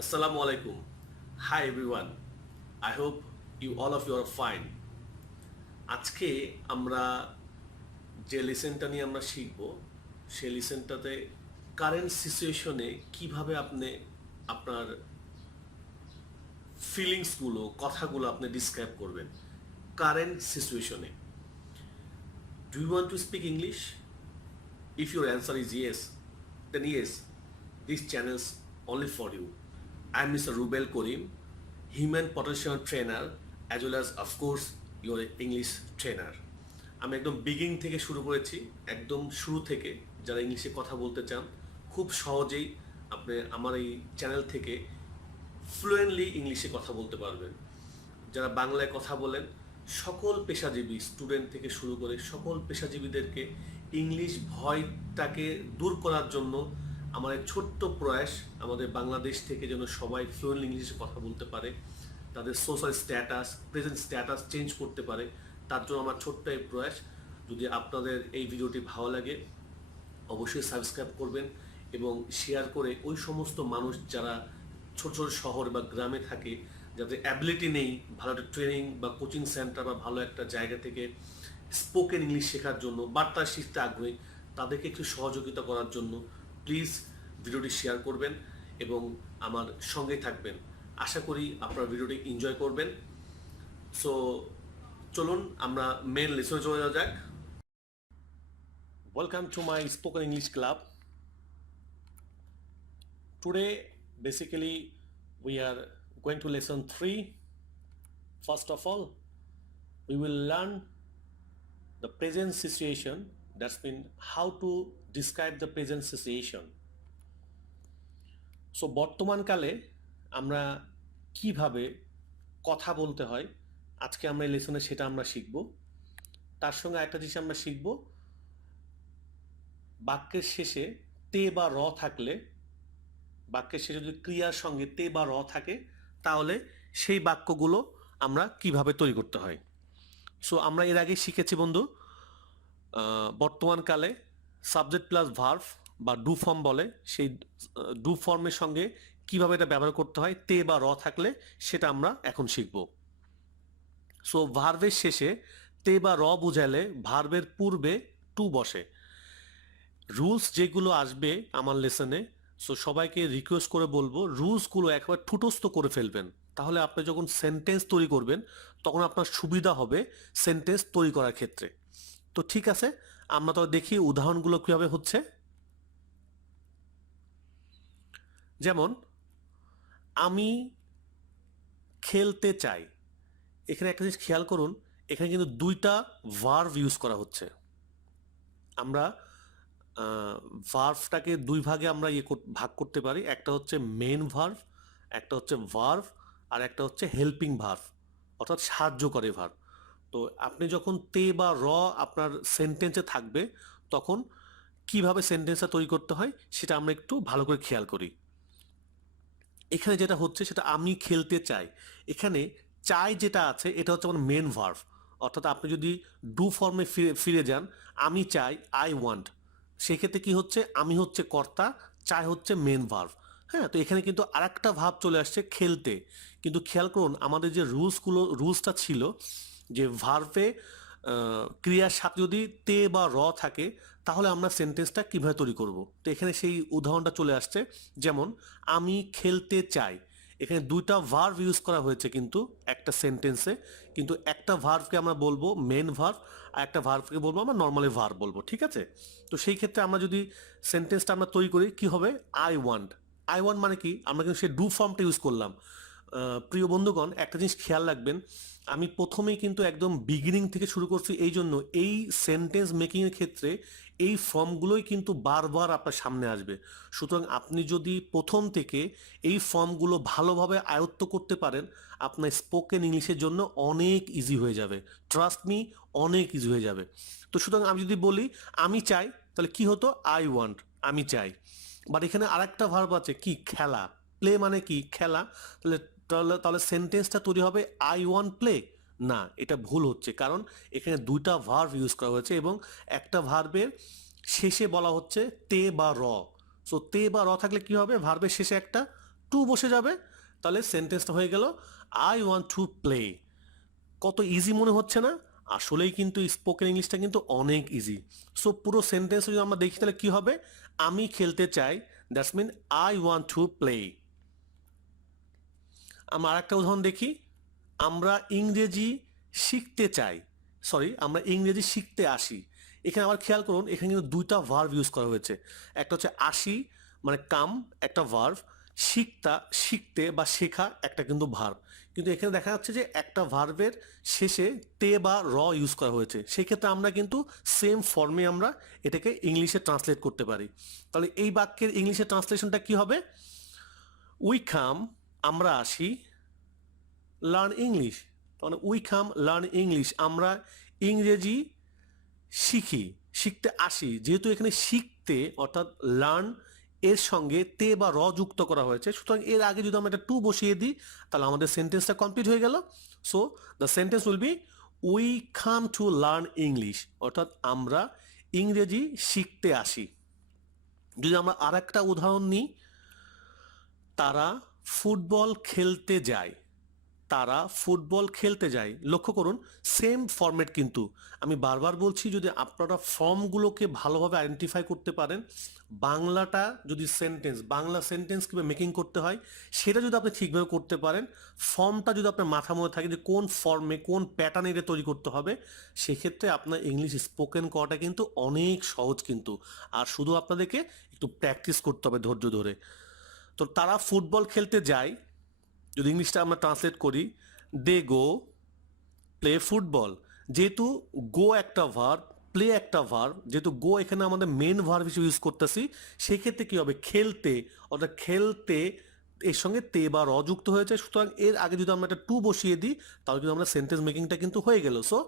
Assalamu alaikum. Hi everyone. I hope you all of you are fine. আজকে আমরা যে লেসনটা নিয়ে আমরা শিখব সেই লেসনটাতে কারেন্ট সিচুয়েশনে কিভাবে আপনি আপনার ফিলিংসগুলো কথাগুলো আপনি ডিসক্রাইব করবেন কারেন্ট সিচুয়েশনে। Do you want to speak English? If your answer is yes, then yes, this channel is only for you. I am Mr. Rubel Karim, human potential trainer, as well as of course your English trainer. আমি একদম বিগিং থেকে শুরু করেছি, একদম শুরু থেকে যারা ইংলিশে কথা বলতে চান খুব সহজেই আপনি আমার এই চ্যানেল থেকে ফ্লুয়েন্টলি ইংলিশে কথা বলতে পারবেন। যারা বাংলায় কথা বলেন সকল পেশাজীবী স্টুডেন্ট থেকে শুরু করে সকল পেশাজীবীদেরকে ইংলিশ ভয়টাকে দূর করার জন্য আমার এক ছোট্ট প্রয়াস, আমাদের বাংলাদেশ থেকে যেন সবাই ফ্লুয়েন্টলি ইংলিশে কথা বলতে পারে, তাদের social status present status change করতে পারে, তার জন্য আমার ছোট্ট এই প্রয়াস। যদি আপনাদের এই ভিডিওটি ভালো লাগে অবশ্যই সাবস্ক্রাইব করবেন এবং শেয়ার করে ওই সমস্ত মানুষ যারা ছোট ছোট শহর বা গ্রামে থাকে, যাদের অ্যাবিলিটি নেই ভালো একটা ট্রেনিং বা কোচিং সেন্টার বা ভালো একটা জায়গা থেকে স্পোকেন ইংলিশ শেখার জন্য বার্তা শিখতে আগ্রহী, তাদেরকে একটু সহযোগিতা করার জন্য প্লিজ ভিডিওটি শেয়ার করবেন এবং আমার সঙ্গে থাকবেন। আশা করি আপনারা ভিডিওটি এনজয় করবেন। সো চলুন আমরা মেন লেসনে চলে যাওয়া যাক। Welcome to my spoken English club. Today, basically, we are going to lesson 3. First of all, we will learn the present situation. That's mean how to describe the present situation. So, বর্তমানকালে আমরা কিভাবে কথা বলতে হয় আজকে আমরা এই লেসনে সেটা আমরা শিখব। তার সঙ্গে একটা জিনিস আমরা শিখব, বাক্যের শেষে তে বা র থাকলে, বাক্যের শেষে যদি ক্রিয়ার সঙ্গে তে বা র থাকে তাহলে সেই বাক্যগুলো আমরা কিভাবে তৈরি করতে হয়। সো আমরা এর আগে শিখেছি বন্ধু, বর্তমানকালে সাবজেক্ট প্লাস ভার্ভ বা ডু ফর্ম বলে, সেই ডু ফর্মের সঙ্গে কিভাবে এটা ব্যবহার করতে হয় তে বা র থাকলে সেটা আমরা এখন শিখব। সো ভার্ভের শেষে তে বা র বুঝালে ভার্ভের পূর্বে টু বসে। রুলস যেগুলো আসবে আমার লেসনে, সো সবাইকে রিকোয়েস্ট করে বলবো রুলসগুলো একবার ঠুটস্থ করে ফেলবেন, তাহলে আপনি যখন সেন্টেন্স তৈরি করবেন তখন আপনার সুবিধা হবে সেন্টেন্স তৈরি করার ক্ষেত্রে। তো ঠিক আছে, আমরা তো দেখি উদাহরণগুলো কীভাবে হচ্ছে। যেমন আমি খেলতে চাই, এখানে একটা জিনিস খেয়াল করুন, এখানে কিন্তু দুইটা ভার্ভ ইউজ করা হচ্ছে। আমরা ভার্ভটাকে দুই ভাগে আমরা ভাগ করতে পারি, একটা হচ্ছে মেন ভার্ভ, একটা হচ্ছে ভার্ভ, আর একটা হচ্ছে হেল্পিং ভার্ভ অর্থাৎ সাহায্যকারী ভার্ভ। তো আপনি যখন তে বা র আপনার সেন্টেন্সে থাকবে তখন কিভাবে সেন্টেন্সটা তৈরি করতে হয় সেটা আমরা একটু ভালো করে খেয়াল করি। এখানে যেটা হচ্ছে সেটা আমি খেলতে চাই, এখানে চাই যেটা আছে এটা হচ্ছে আমার মেন ভার্ভ, অর্থাৎ আপনি যদি ডু ফর্মে ফিরে যান, আমি চাই আই ওয়ান্ট, সেক্ষেত্রে কি হচ্ছে আমি হচ্ছে কর্তা, চাই হচ্ছে মেন ভার্ভ। হ্যাঁ, তো এখানে কিন্তু আরেকটা ভাব চলে আসছে খেলতে, কিন্তু খেয়াল করুন আমাদের যে রুলসটা ছিল যে ভার্ভে ক্রিয়ার সাথে যদি তে বা র থাকে তাহলে আমরা সেন্টেন্সটা কীভাবে তৈরি করব। তো এখানে সেই উদাহরণটা চলে আসছে, যেমন আমি খেলতে চাই, এখানে দুইটা ভার্ভ ইউজ করা হয়েছে কিন্তু একটা সেন্টেন্সে, কিন্তু একটা ভার্ভকে আমরা বলবো মেন ভার্ভ আর একটা ভার্ভকে বলবো আমরা নর্মালি ভার্ভ বলবো, ঠিক আছে। তো সেই ক্ষেত্রে আমরা যদি সেন্টেন্সটা আমরা তৈরি করি কি হবে, আই ওয়ান্ট। আই ওয়ান্ট মানে কি, আমরা কিন্তু সেই ডু ফর্মটা ইউজ করলাম। প্রিয় বন্ধুগণ একটা জিনিস খেয়াল রাখবেন, আমি প্রথমেই কিন্তু একদম বিগিনিং থেকে শুরু করছি, এই জন্য এই সেন্টেন্স মেকিংয়ের ক্ষেত্রে এই ফর্মগুলোই কিন্তু বারবার আপনার সামনে আসবে। সুতরাং আপনি যদি প্রথম থেকে এই ফর্মগুলো ভালোভাবে আয়ত্ত করতে পারেন আপনার স্পোকেন ইংলিশের জন্য অনেক ইজি হয়ে যাবে, ট্রাস্ট মি, অনেক ইজি হয়ে যাবে। তো সুতরাং আমি যদি বলি আমি চাই, তাহলে কি হতো, আই ওয়ান্ট, আমি চাই। বাট এখানে আরেকটা ভার্ব আছে কি, খেলা, প্লে মানে কি খেলা, তাহলে তাহলে তাহলে সেন্টেন্সটা তৈরি হবে আই ওয়ান্ট প্লে। না, এটা ভুল হচ্ছে, কারণ এখানে দুইটা ভার্ব ইউজ করা হয়েছে এবং একটা ভার্বের শেষে বলা হচ্ছে তে বা র। সো তে বা র থাকলে কি হবে, ভার্বের শেষে একটা টু বসে যাবে, তাহলে সেন্টেন্সটা হয়ে গেল আই ওয়ান্ট টু প্লে। কত ইজি মনে হচ্ছে না? আসলেই কিন্তু স্পোকেন ইংলিশটা কিন্তু অনেক ইজি। সো পুরো সেন্টেন্স যদি আমরা দেখি তাহলে কি হবে? আমি খেলতে চাই, that's mean I want to play. আমরা আরেকটা উদাহরণ দেখি, আমরা ইংরেজি শিখতে চাই, সরি আমরা ইংরেজি শিখতে আসি। এখানে আবার খেয়াল করুন, এখানে কিন্তু দুইটা ভার্ব ইউজ করা হয়েছে। একটা হচ্ছে আসি মানে কাম, একটা ভার্ব, শিখতে বা শেখা একটা কিন্তু ভার্ব। কিন্তু এখানে দেখা যাচ্ছে যে একটা ভার্বের শেষে তে বা র ইউজ করা হয়েছে, সেক্ষেত্রে আমরা কিন্তু সেম ফর্মে আমরা এটাকে ইংলিশে ট্রান্সলেট করতে পারি। তাহলে এই বাক্যের ইংলিশে ট্রান্সলেশনটা কি হবে? উই কাম, আমরা আসি, লার্ন ইংলিশ। তাহলে উই কাম লার্ন ইংলিশ, আমরা ইংরেজি শিখি, শিখতে আসি। যেহেতু এখানে শিখতে অর্থাৎ লার্ন এর সঙ্গে তে বা র যুক্ত করা হয়েছে, সুতরাং এর আগে যদি আমরা একটা টু বসিয়ে দিই তাহলে আমাদের সেন্টেন্সটা কমপ্লিট হয়ে গেল। So the sentence will be we come to learn English, অর্থাৎ আমরা ইংরেজি শিখতে আসি। যদি আমরা আর একটা উদাহরণ নিই, তারা ফুটবল খেলতে যায়, তারা ফুটবল খেলতে যায়। লক্ষ্য করুন সেম ফরম্যাট কিন্তু। আমি বারবার বলছি, যদি আপনারা ফর্মগুলোকে ভালোভাবে আইডেন্টিফাই করতে পারেন, বাংলাটা যদি সেন্টেন্স, বাংলা সেন্টেন্স কীভাবে মেকিং করতে হয় সেটা যদি আপনি ঠিকভাবে করতে পারেন, ফর্মটা যদি আপনার মাথার মধ্যে থাকে যে কোন ফর্মে কোন প্যাটার্নে এটা তৈরি করতে হবে, সেক্ষেত্রে আপনার ইংলিশ স্পোকেন করাটা কিন্তু অনেক সহজ কিন্তু। আর শুধু আপনাদেরকে একটু প্র্যাকটিস করতে হবে ধৈর্য ধরে। তো তারা ফুটবল খেলতে যায়, যদি ইংলিশটা আমরা ট্রান্সলেট করি, দে গো প্লে ফুটবল। যেহেতু গো একটা ভার্ব, প্লে একটা ভার্ব, যেহেতু গো এখানে আমাদের মেন ভার্ব হিসেবে ইউজ করতেছি, সেক্ষেত্রে কী হবে? খেলতে, অর্থাৎ খেলতে এর সঙ্গে তে বা র যুক্ত হয়েছে, সুতরাং এর আগে যদি আমরা একটা টু বসিয়ে দিই তাহলে কিন্তু আমরা সেন্টেন্স মেকিংটা কিন্তু হয়ে গেল। So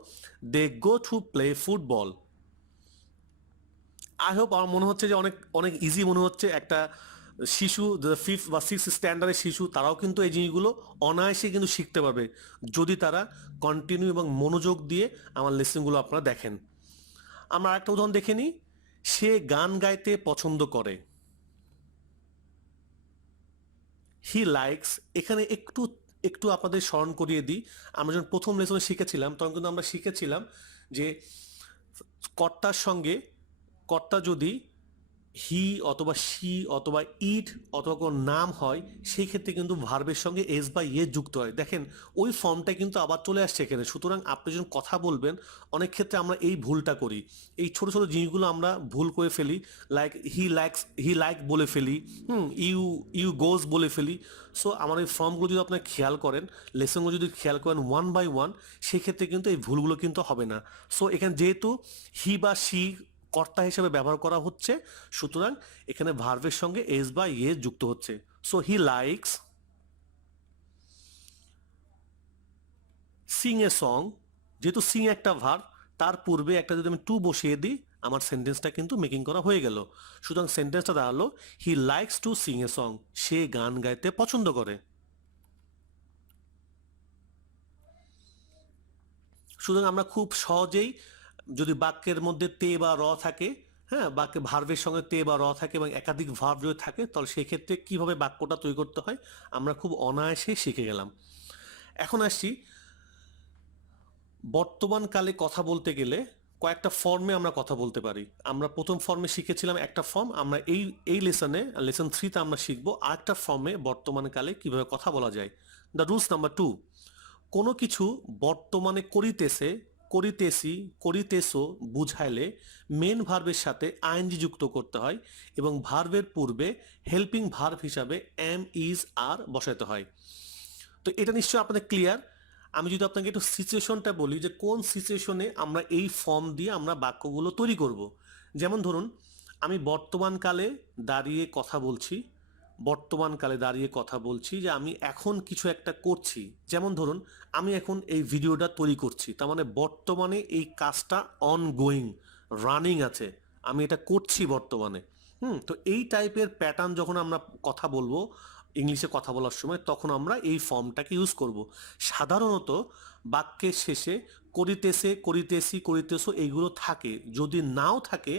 they go to play football. I hope, আমার মনে হচ্ছে যে অনেক অনেক ইজি মনে হচ্ছে। একটা শিশু, ফিফথ বা সিক্স স্ট্যান্ডার্ডের শিশু, তারাও কিন্তু এই জিনিসগুলো অনায়াসে কিন্তু শিখতে পারবে যদি তারা কন্টিনিউ এবং মনোযোগ দিয়ে আমার লেসনগুলো আপনারা দেখেন। আমরা আরেকটা উদাহরণ দেখে নিই, সে গান গাইতে পছন্দ করে, হি লাইকস। এখানে একটু একটু আপনাদের স্মরণ করিয়ে দিই, আমরা যখন প্রথম লেসনে শিখেছিলাম তখন কিন্তু আমরা শিখেছিলাম যে কর্তার সঙ্গে, কর্তা যদি হি অথবা শি অথবা ইট অথবা কোনো নাম হয়, সেই ক্ষেত্রে কিন্তু ভার্বের সঙ্গে এস বা ইয়ে যুক্ত হয়। দেখেন ওই ফর্মটা কিন্তু আবার চলে আসছে এখানে। সুতরাং আপনি যখন কথা বলবেন, অনেক ক্ষেত্রে আমরা এই ভুলটা করি, এই ছোট ছোট জিনিসগুলো আমরা ভুল করে ফেলি। লাইক হি লাইক বলে ফেলি, ইউ ইউ গোজ বলে ফেলি। সো আমার এই ফর্মগুলো যদি আপনার খেয়াল করেন, লেসনগুলো যদি খেয়াল করেন ওয়ান বাই ওয়ান, সেক্ষেত্রে কিন্তু এই ভুলগুলো কিন্তু হবে না। সো এখানে যেহেতু হি বা শি কর্তা হিসেবে ব্যবহার করা হচ্ছে, সুতরাং এখানে ভার্বের সঙ্গে এস বা ইয়ে যুক্ত হচ্ছে। So he likes Singh a song, যেহেতু সিং একটা ভার্ব, তার পূর্বে একটা যদি আমি টু বসিয়ে দিই আমার সেন্টেন্সটা কিন্তু মেকিং করা হয়ে গেল। সুতরাং সেন্টেন্সটা দাঁড়ালো he likes to sing a song, সে গান গাইতে পছন্দ করে। সুতরাং আমরা খুব সহজেই, যদি বাক্যের মধ্যে তে বা র থাকে, হ্যাঁ বাক্যে ভার্বের সঙ্গে তে বা র থাকে এবং একাধিক ভার্ব যদি থাকে, তাহলে সেই ক্ষেত্রে কীভাবে বাক্যটা তৈরি করতে হয় আমরা খুব অনায়াসেই শিখে গেলাম। এখন আসছি, বর্তমানকালে কথা বলতে গেলে কয়েকটা ফর্মে আমরা কথা বলতে পারি। আমরা প্রথম ফর্মে শিখেছিলাম একটা ফর্ম, আমরা এই লেসনে, লেসন 3তে আমরা শিখবো আরেকটা ফর্মে বর্তমানকালে কিভাবে কথা বলা যায়। দ্য রুলস নাম্বার 2, কোনো কিছু বর্তমানে করিতেছে, করিতেছি, করিতেছো বুঝাইলে মেন ভার্বের সাথে আইএনজি যুক্ত করতে হয় এবং ভার্বের পূর্বে হেল্পিং ভার্ব হিসাবে এম ইজ আর বসাতে হয়। তো এটা নিশ্চয়ই আপনাদের ক্লিয়ার। আমি যদি আপনাকে একটু সিচুয়েশনটা বলি যে কোন সিচুয়েশনে আমরা এই ফর্ম দিয়ে আমরা বাক্যগুলো তৈরি করব। যেমন ধরুন, আমি বর্তমানকালে দাঁড়িয়ে কথা বলছি, বর্তমানকালে দাঁড়িয়ে কথা বলছি যে আমি এখন কিছু একটা করছি। যেমন ধরুন আমি এখন এই ভিডিওটা তৈরি করছি, তার মানে বর্তমানে এই কাজটা অনগোয়িং, রানিং আছে, আমি এটা করছি বর্তমানে। তো এই টাইপের প্যাটার্ন যখন আমরা কথা বলবো ইংলিশে কথা বলার সময়, তখন আমরা এই ফর্মটাকে ইউজ করব। সাধারণত বাক্যের শেষে করিতেছে, করিতেছি, করিতেছো এইগুলো থাকে। যদি নাও থাকে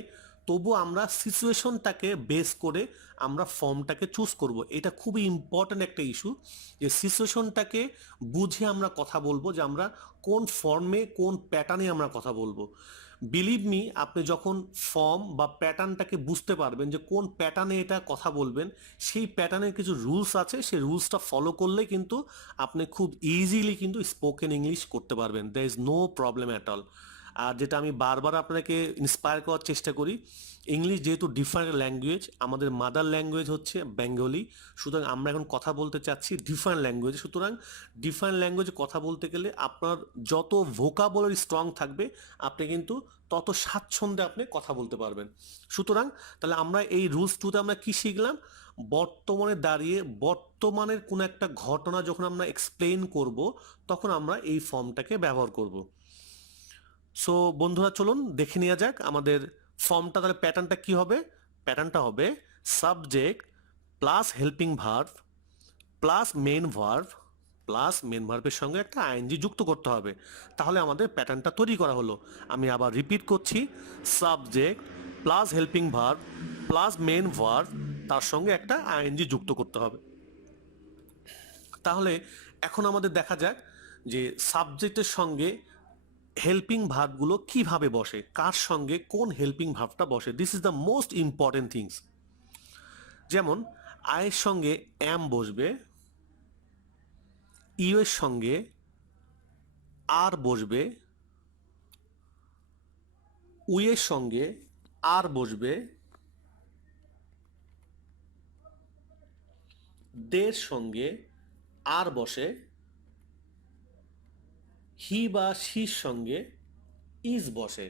তবু আমরা সিচুয়েশনটাকে বেস করে আমরা ফর্মটাকে চুজ করব। এটা খুবই ইম্পর্ট্যান্ট একটা ইস্যু, যে সিচুয়েশনটাকে বুঝে আমরা কথা বলবো, যে আমরা কোন ফর্মে কোন প্যাটার্নে আমরা কথা বলবো। বিলিভ মি, আপনি যখন ফর্ম বা প্যাটার্নটাকে বুঝতে পারবেন যে কোন প্যাটার্নে এটা কথা বলবেন, সেই প্যাটার্নের কিছু রুলস আছে, সেই রুলসটা ফলো করলে কিন্তু আপনি খুব ইজিলি কিন্তু স্পোকেন ইংলিশ করতে পারবেন। There is no problem at all. আর যেটা আমি বারবার আপনাকে ইন্সপায়ার করার চেষ্টা করি, ইংলিশ যেহেতু ডিফারেন্ট ল্যাঙ্গুয়েজ, আমাদের মাদার ল্যাঙ্গুয়েজ হচ্ছে বেঙ্গলি, সুতরাং আমরা এখন কথা বলতে চাচ্ছি ডিফারেন্ট ল্যাঙ্গুয়েজ। সুতরাং ডিফারেন্ট ল্যাঙ্গুয়েজে কথা বলতে গেলে আপনার যত ভোকাবুলারি স্ট্রং থাকবে, আপনি কিন্তু তত স্বাচ্ছন্দ্যে আপনি কথা বলতে পারবেন। সুতরাং তাহলে আমরা এই রুলস টুতে আমরা কি শিখলাম? বর্তমানে দাঁড়িয়ে বর্তমানের কোনো একটা ঘটনা যখন আমরা এক্সপ্লেইন করব, তখন আমরা এই ফর্মটাকে ব্যবহার করব। সো বন্ধুরা, চলুন দেখে নেওয়া যাক আমাদের ফর্মটা। তাহলে প্যাটার্নটা কি হবে? প্যাটার্নটা হবে subject plus helping verb plus main verb plus main ভার্বের সঙ্গে একটা আইএনজি যুক্ত করতে হবে। তাহলে আমাদের প্যাটার্নটা তৈরি করা হলো। আমি আবার রিপিট করছি, subject plus helping verb plus main verb, তার সঙ্গে একটা আইএনজি যুক্ত করতে হবে। তাহলে এখন আমাদের দেখা যাক যে সাবজেক্টের সঙ্গে হেল্পিং ভার্বগুলো কিভাবে বসে, কার সঙ্গে কোন হেল্পিং ভার্বটা বসে। This is the most important things. যেমন আয়ের সঙ্গে অ্যাম বসবে, ইউ এর সঙ্গে আর বসবে, উই এর সঙ্গে আর বসবে, দের সঙ্গে আর বসে, হি বা শির সঙ্গে ইজ বসে।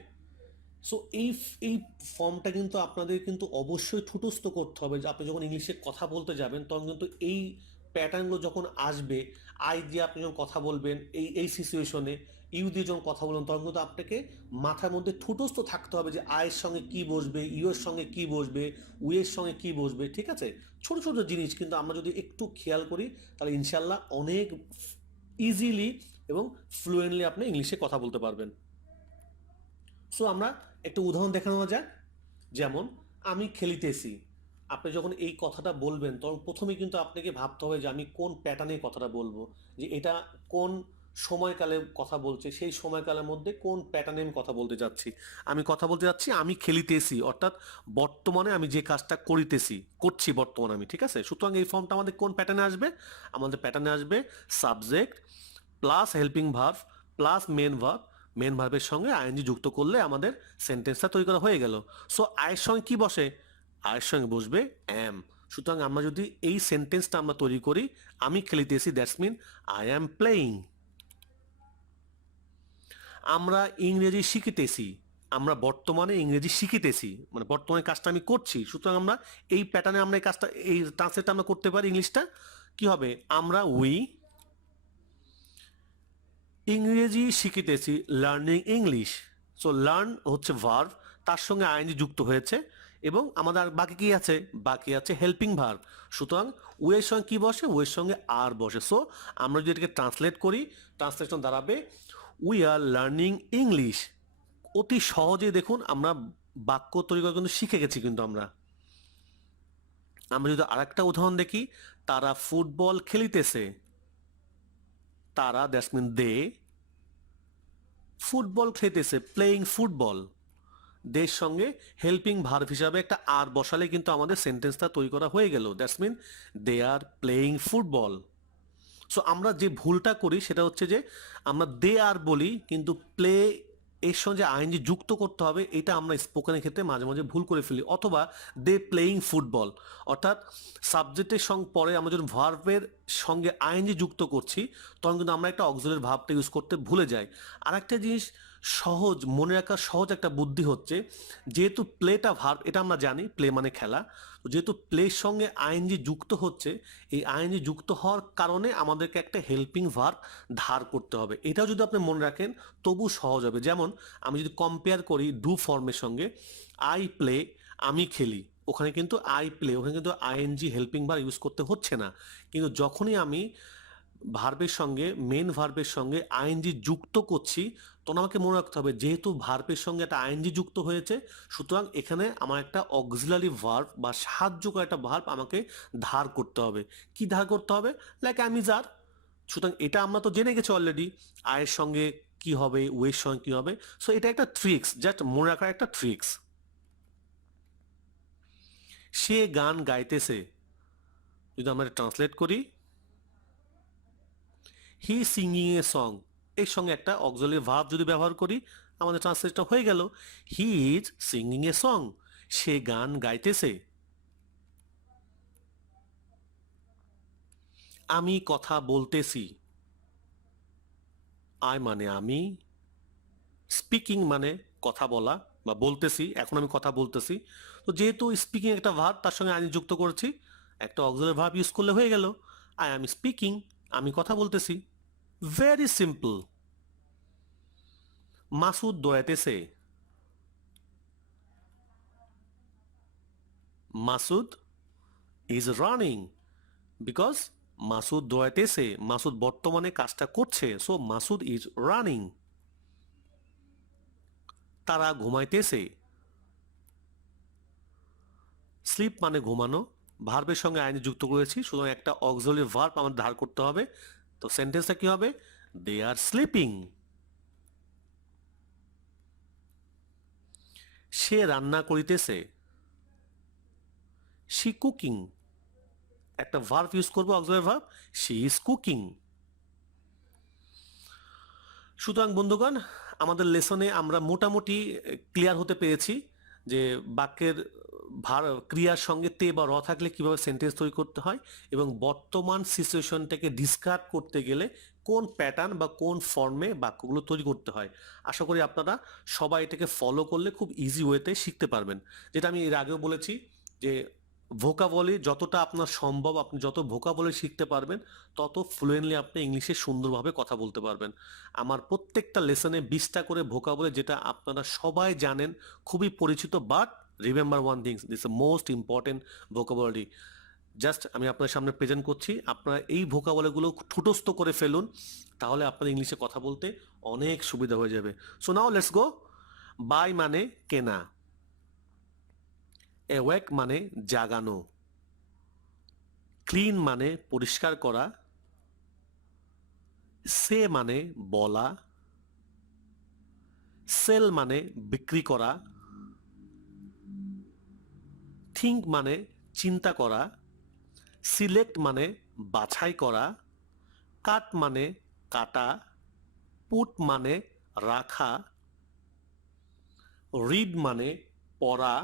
সো এই এই ফর্মটা কিন্তু আপনাদের কিন্তু অবশ্যই ঠুটস্থ করতে হবে, যে আপনি যখন ইংলিশে কথা বলতে যাবেন তখন কিন্তু এই প্যাটার্নগুলো যখন আসবে, আই দিয়ে আপনি যখন কথা বলবেন এই এই সিচুয়েশনে, ইউ দিয়ে যখন কথা বলবেন, তখন কিন্তু আপনাকে মাথার মধ্যে ঠুটস্থ থাকতে হবে যে আয়ের সঙ্গে কি বসবে, ইউ এর সঙ্গে কি বসবে, উ এর সঙ্গে কি বসবে। ঠিক আছে? ছোট ছোট জিনিস কিন্তু আমরা যদি একটু খেয়াল করি, তাহলে ইনশাল্লাহ অনেক ইজিলি এবং ফ্লুয়েন্টলি আপনি ইংলিশে কথা বলতে পারবেন। সো আমরা একটু উদাহরণ দেখানো যাক। যেমন আমি খেলিতেছি, আপনি যখন এই কথাটা বলবেন তখন প্রথমে কিন্তু আপনাকে ভাবতে হবে যে আমি কোন প্যাটার্নে কথাটা বলবো, যে এটা কোন সময়কালে কথা বলছে, সেই সময়কালের মধ্যে কোন প্যাটার্নে আমি কথা বলতে যাচ্ছি। আমি কথা বলতে যাচ্ছি আমি খেলিতেছি, অর্থাৎ বর্তমানে আমি যে কাজটা করছি বর্তমানে আমি। ঠিক আছে? সুতরাং এই ফর্মটা আমাদের কোন প্যাটার্নে আসবে? আমাদের প্যাটার্নে আসবে subject plus helping verb plus main verb, main ভার্বের সঙ্গে আইএনজি যুক্ত করলে আমাদের সেন্টেন্সটা তৈরি করা হয়ে গেল। সো আয়ের সঙ্গে কি বসে? আয়ের সঙ্গে বসবে অ্যাম। সুতরাং আমরা যদি এই সেন্টেন্সটা আমরা তৈরি করি, আমি খেলিতেছি, that's mean I am playing. আমরা ইংরেজি শিখিতেছি, আমরা বর্তমানে ইংরেজি শিখিতেছি, মানে বর্তমানে কাজটা আমি করছি। সুতরাং আমরা এই প্যাটার্নে আমরা এই কাজটা, এই ট্রান্সলেটটা আমরা করতে পারি। ইংলিশটা কি হবে? আমরা উই ইংরেজি শিখিতেছি, লার্নিং ইংলিশ। সো লার্ন হচ্ছে ভার্ব, তার সঙ্গে আইএনজি যুক্ত হয়েছে, এবং আমাদের আর বাকি কি আছে? বাকি আছে হেল্পিং ভার্ব। সুতরাং ওয়ের সঙ্গে কি বসে? ওয়ের সঙ্গে আর বসে। সো আমরা যদি এটাকে ট্রান্সলেট করি, ট্রান্সলেশন দাঁড়াবে উই আর লার্নিং ইংলিশ। অতি সহজে দেখুন আমরা বাক্য তৈরি করা কিন্তু শিখে গেছি। কিন্তু আমরা যদি আরেকটা উদাহরণ দেখি, তারা ফুটবল খেলিতেছে, তারা দ্যাটস মিন দে ফুটবল খেলতেছে, প্লেয়িং ফুটবল। দের সঙ্গে হেল্পিং ভার্ব হিসাবে একটা আর বসালে কিন্তু আমাদের সেন্টেন্সটা তৈরি করা হয়ে গেল। That's mean they are playing football. So আমরা যে ভুলটা করি সেটা হচ্ছে যে আমরা দে আর বলি, কিন্তু প্লে এর সঙ্গে আইএনজি যুক্ত করতে হবে, এটা আমরা স্পোকেনের ক্ষেত্রে মাঝে মাঝে ভুল করে ফেলি। অথবা দে প্লেয়িং ফুটবল, অর্থাৎ সাবজেক্টের সঙ্গে পরে আমরা যখন ভার্বের সঙ্গে আইএনজি যুক্ত করছি, তখন কিন্তু আমরা একটা অক্সিলারি ভার্বটা ইউজ করতে ভুলে যাই। আর একটা জিনিস সহজ মনে রাখার সহজ একটা বুদ্ধি হচ্ছে, যেহেতু প্লেটা ভার্ব, এটা আমরা জানি প্লে মানে খেলা, তো যেহেতু প্লের সঙ্গে আইএনজি যুক্ত হচ্ছে, এই আইএনজি যুক্ত হওয়ার কারণে আমাদেরকে একটা হেল্পিং ভার্ব ধার করতে হবে। এটাও যদি আপনি মনে রাখেন তবু সহজ হবে। যেমন আমি যদি কম্পেয়ার করি ডু ফর্মের সঙ্গে, আই প্লে আমি খেলি, ওখানে কিন্তু আই প্লে, ওখানে কিন্তু আইএনজি হেল্পিং ভার্ব ইউজ করতে হচ্ছে না। কিন্তু যখনই আমি ভার্বের সঙ্গে মেন ভার্বের সঙ্গে আইএনজি যুক্ত করছি, তখন আমাকে মনে রাখতে হবে যেহেতু ভার্বের সঙ্গে একটা আইএনজি যুক্ত হয়েছে, সুতরাং এখানে আমার একটা অক্সিলারি ভার্ব বা সাহায্যকর একটা ভার্ব আমাকে ধার করতে হবে। কি ধার করতে হবে? লাইক আমি যার। সুতরাং এটা আমরা তো জেনে গেছি অলরেডি, আয়ের সঙ্গে কি হবে, ওয়ের সঙ্গে কি হবে। সো এটা একটা ট্রিক্স, জাস্ট মনে রাখার একটা ট্রিক্স। সে গান গাইতেছে, যদি আমরা ট্রান্সলেট করি, হি সিঙ্গিং এ সং, এর সঙ্গে একটা অক্সিলারি ভার্ব যদি ব্যবহার করি, আমাদের ট্রান্সলেটটা হয়ে গেল, he is singing a song, সে গান গাইতেছে। আমি কথা বলতেছি, আই মানে আমি, স্পিকিং মানে কথা বলা বা বলতেছি, এখন আমি কথা বলতেছি। তো যেহেতু স্পিকিং একটা ভার্ব, তার সঙ্গে আইনি যুক্ত করেছি, একটা অক্সিলারি ভার্ব ইউজ করলে হয়ে গেল, আই এম স্পিকিং, আমি কথা বলতেছি। Very simple. মাসুদ দৌড়াইতেছে, Masud is running, because Masud দৌড়াইতেছে, মাসুদ বর্তমানে কাজটা করছে, সো মাসুদ ইজ রানিং। তারা ঘুমাইতেছে, স্লিপ মানে ঘুমানো, ভার্বের সঙ্গে আইনি যুক্ত করেছি, সুতরাং একটা অক্সিলারি ভার্ব আমাদের ধার করতে হবে। তো সেন্টেন্সটা কি হবে? দে আর স্লিপিং। সে রান্না করিতেছে, শি কুকিং, একটা ভার্ব ইউজ করবো, auxiliary verb, she is cooking. সুতরাং বন্ধুগণ, আমাদের লেসনে আমরা মোটামুটি ক্লিয়ার হতে পেরেছি যে বাক্যের ক্রিয়ার সঙ্গে তে বা র থাকলে কিভাবে সেন্টেন্স তৈরি করতে হয়, এবং বর্তমান সিচুয়েশনটাকে ডিসক্রাইব করতে গেলে কোন প্যাটার্ন বা কোন ফর্মে বাক্যগুলো তৈরি করতে হয়। আশা করি আপনারা সবাই এটাকে ফলো করলে খুব ইজি ওয়েতে শিখতে পারবেন। যেটা আমি এর আগেও বলেছি যে ভোকাবুলারি যতটা আপনার সম্ভব, আপনি যত ভোকাবুলারি শিখতে পারবেন, তত ফ্লুয়েন্টলি আপনি ইংলিশে সুন্দরভাবে কথা বলতে পারবেন। আমার প্রত্যেকটা লেসনে 20টা করে ভোকাবুলারি, যেটা আপনারা সবাই জানেন, খুবই পরিচিত, but remember one things, this A most important vocabulary. Just আমি আপনার সামনে প্রেজেন্ট করছি, আপনারা এই ভোকাবুলারিগুলো ঠুটস্থ করে ফেলুন, তাহলে আপনার ইংলিশে কথা বলতে অনেক সুবিধা হয়ে যাবে। So now let's go. Buy মানে কেনা, অ্যাওয়েক মানে জাগানো, ক্লিন মানে পরিষ্কার করা, সে মানে বলা, সেল মানে বিক্রি করা, থিঙ্ক মানে চিন্তা করা, সিলেক্ট মানে বাছাই করা, কাট মানে কাটা, পুট মানে রাখা, রিড মানে পড়া,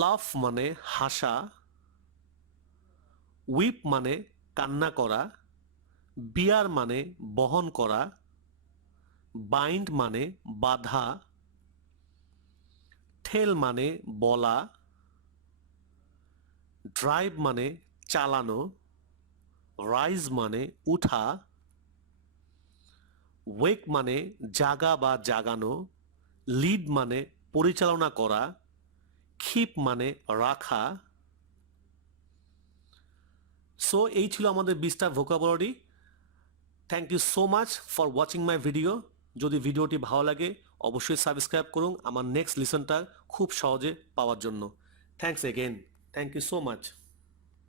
লাফ মানে হাসা, উইপ মানে কান্না করা, বিয়ার মানে বহন করা, বাইন্ড মানে বাধা, ঠেল মানে বলা, ড্রাইভ মানে চালানো, রাইজ মানে উঠা, ওয়েক মানে জাগা বা জাগানো, লিড মানে পরিচালনা করা, খিপ মানে রাখা। সো এই ছিল আমাদের 20টা vocabulary. Thank you so much for watching my video. যদি ভিডিওটি ভালো লাগে অবশ্যই সাবস্ক্রাইব করুন আমার নেক্সট লিসনটা খুব সহজে পাওয়ার জন্য। Thanks again, thank you so much.